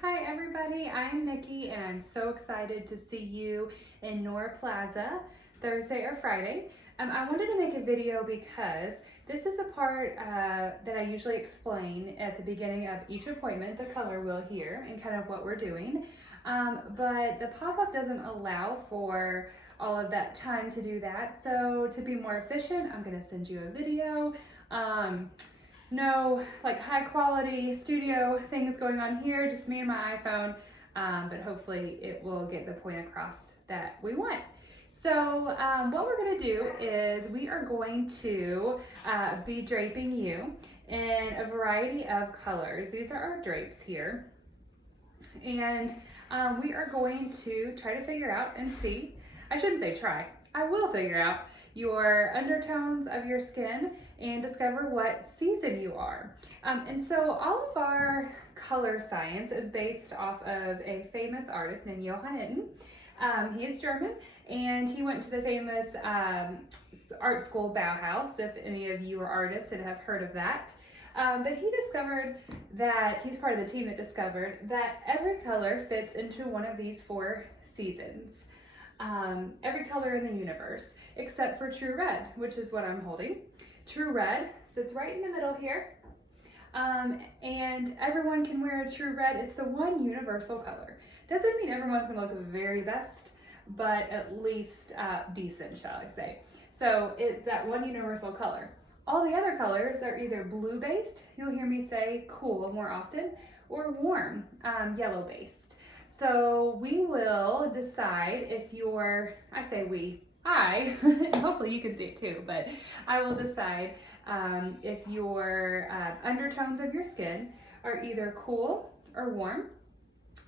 Hi everybody, I'm Nikki and I'm so excited to see you in Nora Plaza Thursday or Friday. I wanted to make a video because this is the part that I usually explain at the beginning of each appointment, the color wheel here and kind of what we're doing. But the pop-up doesn't allow for all of that time to do that. So to be more efficient, I'm going to send you a video. No like high quality studio things going on here, just me and my iPhone, but hopefully it will get the point across that we want. So what we're going to do is we are going to be draping you in a variety of colors. These are our drapes here, and we are going to try to figure out and see, I shouldn't say try, I will figure out your undertones of your skin and discover what season you are. And so all of our color science is based off of a famous artist named Johann Itten. He is German and he went to the famous art school Bauhaus, if any of you are artists and have heard of that. But he discovered that, he's part of the team that discovered that every color fits into one of these four seasons. Every color in the universe, except for True Red, which is what I'm holding. True Red sits right in the middle here, and everyone can wear a True Red. It's the one universal color. Doesn't mean everyone's gonna look the very best, but at least decent, shall I say. So it's that one universal color. All the other colors are either blue-based, you'll hear me say cool more often, or warm, yellow-based. So we will decide if you're, I say we, and hopefully you can see it too, but I will decide if your undertones of your skin are either cool or warm.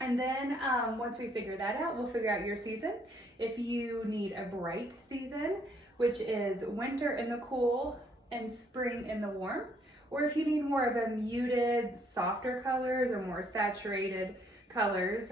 And then once we figure that out, we'll figure out your season. If you need a bright season, which is winter in the cool and spring in the warm, or if you need more of a muted, softer colors or more saturated colors,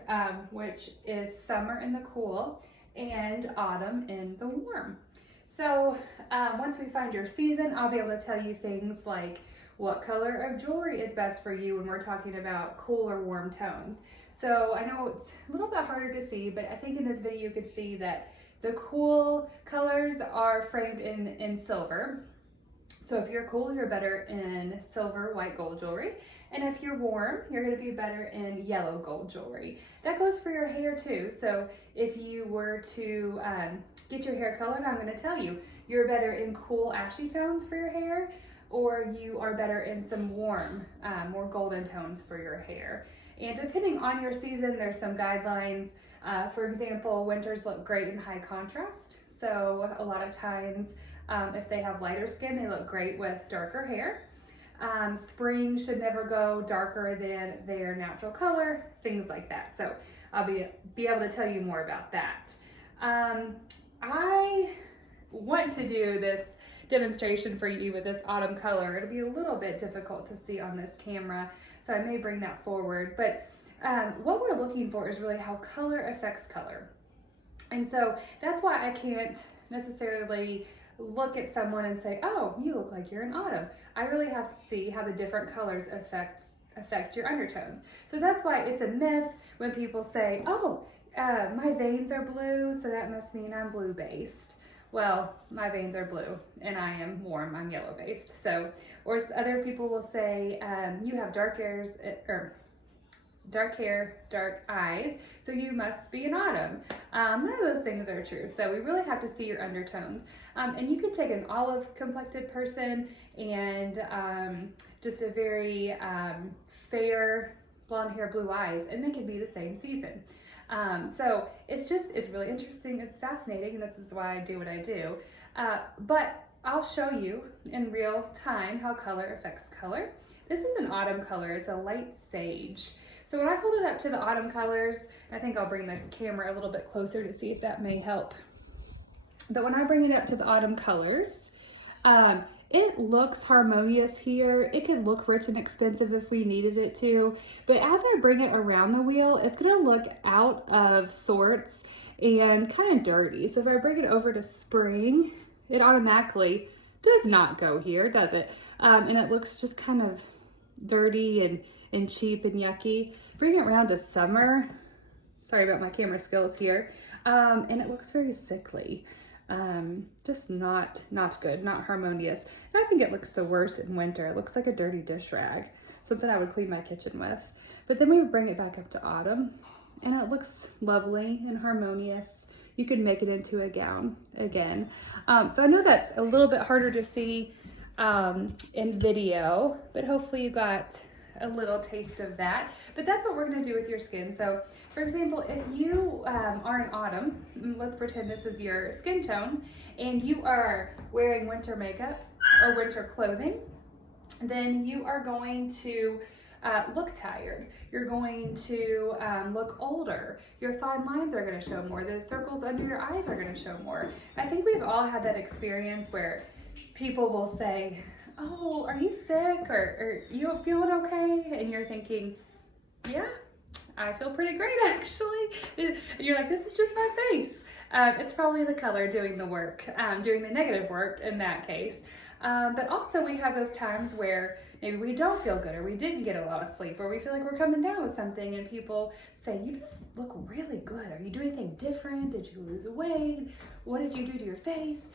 which is summer in the cool and autumn in the warm. So once we find your season, I'll be able to tell you things like what color of jewelry is best for you when we're talking about cool or warm tones. So I know it's a little bit harder to see, but I think in this video you could see that the cool colors are framed in silver. So if you're cool, you're better in silver, white, gold jewelry. And if you're warm, you're gonna be better in yellow gold jewelry. That goes for your hair too. So if you were to get your hair colored, I'm gonna tell you, you're better in cool ashy tones for your hair, or you are better in some warm, more golden tones for your hair. And depending on your season, there's some guidelines. For example, winters look great in high contrast. So a lot of times, if they have lighter skin, they look great with darker hair. Spring should never go darker than their natural color, things like that. So I'll be able to tell you more about that. I want to do this demonstration for you with this autumn color. It'll be a little bit difficult to see on this camera, so I may bring that forward. But what we're looking for is really how color affects color. And so that's why I can't necessarily look at someone and say, oh, you look like you're in autumn. I really have to see how the different colors affect your undertones. So that's why it's a myth when people say, oh, my veins are blue, so that must mean I'm blue based. Well, my veins are blue and I am warm, I'm yellow based. So, or other people will say, you have dark hair, dark eyes, so you must be in autumn. None of those things are true. So we really have to see your undertones. And you can take an olive complected person and just a very fair blonde hair, blue eyes, and they can be the same season. So it's really interesting. It's fascinating. And this is why I do what I do. But I'll show you in real time how color affects color. This is an autumn color. It's a light sage. So when I hold it up to the autumn colors, I think I'll bring the camera a little bit closer to see if that may help. But when I bring it up to the autumn colors, it looks harmonious here. It could look rich and expensive if we needed it to, but as I bring it around the wheel, it's gonna look out of sorts and kind of dirty. So if I bring it over to spring, it automatically does not go here, does it? And it looks just kind of dirty and cheap and yucky. Bring it around to summer. Sorry about my camera skills here. And it looks very sickly. Just not good, not harmonious. And I think it looks the worst in winter. It looks like a dirty dish rag, something I would clean my kitchen with. But then we would bring it back up to autumn and it looks lovely and harmonious. You could make it into a gown again. So I know that's a little bit harder to see in video, but hopefully you got a little taste of that. But that's what we're going to do with your skin. So for example, if you are in autumn, let's pretend this is your skin tone, and you are wearing winter makeup or winter clothing, then you are going to look tired. You're going to look older. Your fine lines are going to show more. The circles under your eyes are going to show more. I think we've all had that experience where people will say, oh, are you sick? Or you feeling okay? And you're thinking, yeah, I feel pretty great actually. And you're like, this is just my face. It's probably the color doing the work, doing the negative work in that case. But also we have those times where maybe we don't feel good, or we didn't get a lot of sleep, or we feel like we're coming down with something, and people say, you just look really good. Are you doing anything different? Did you lose weight? What did you do to your face?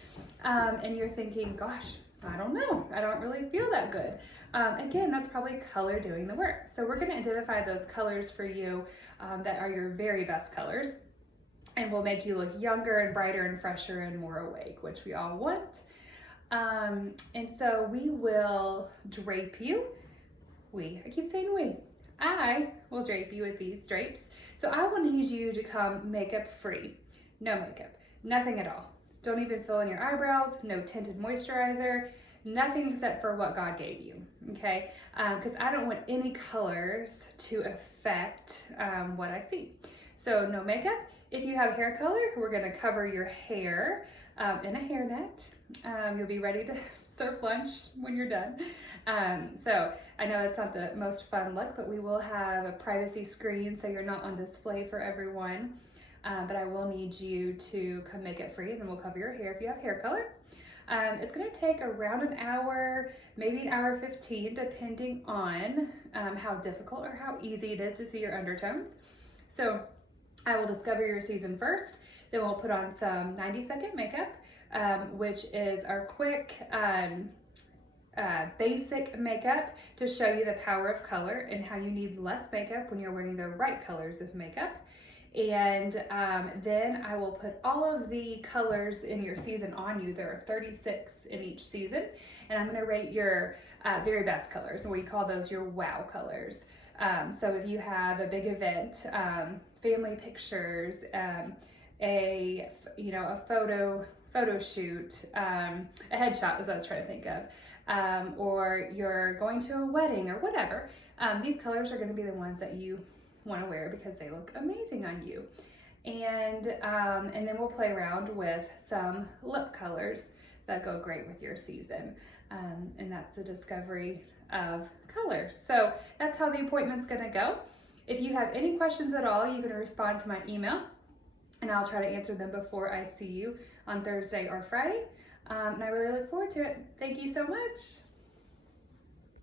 And you're thinking, gosh, I don't know. I don't really feel that good. Again, that's probably color doing the work. So we're going to identify those colors for you that are your very best colors, and will make you look younger and brighter and fresher and more awake, which we all want. And so we will drape you. I keep saying we. I will drape you with these drapes. So I will need you to come makeup free. No makeup, nothing at all. Don't even fill in your eyebrows, no tinted moisturizer, nothing except for what God gave you, okay? Because I don't want any colors to affect what I see. So no makeup. If you have hair color, we're gonna cover your hair in a hairnet. You'll be ready to serve lunch when you're done. So I know it's not the most fun look, but we will have a privacy screen so you're not on display for everyone. But I will need you to come make it free, and then we'll cover your hair if you have hair color. It's gonna take around an hour, maybe an hour 15, depending on how difficult or how easy it is to see your undertones. So I will discover your season first, then we'll put on some 90-second makeup, which is our quick, basic makeup to show you the power of color and how you need less makeup when you're wearing the right colors of makeup. And then I will put all of the colors in your season on you. There are 36 in each season, and I'm going to rate your very best colors, and we call those your wow colors. So if you have a big event, family pictures, a photo shoot, a headshot is what I was trying to think of, or you're going to a wedding or whatever, these colors are going to be the ones that you want to wear because they look amazing on you. And then we'll play around with some lip colors that go great with your season. And that's the discovery of colors. So that's how the appointment's gonna go. If you have any questions at all, you can respond to my email and I'll try to answer them before I see you on Thursday or Friday. And I really look forward to it. Thank you so much.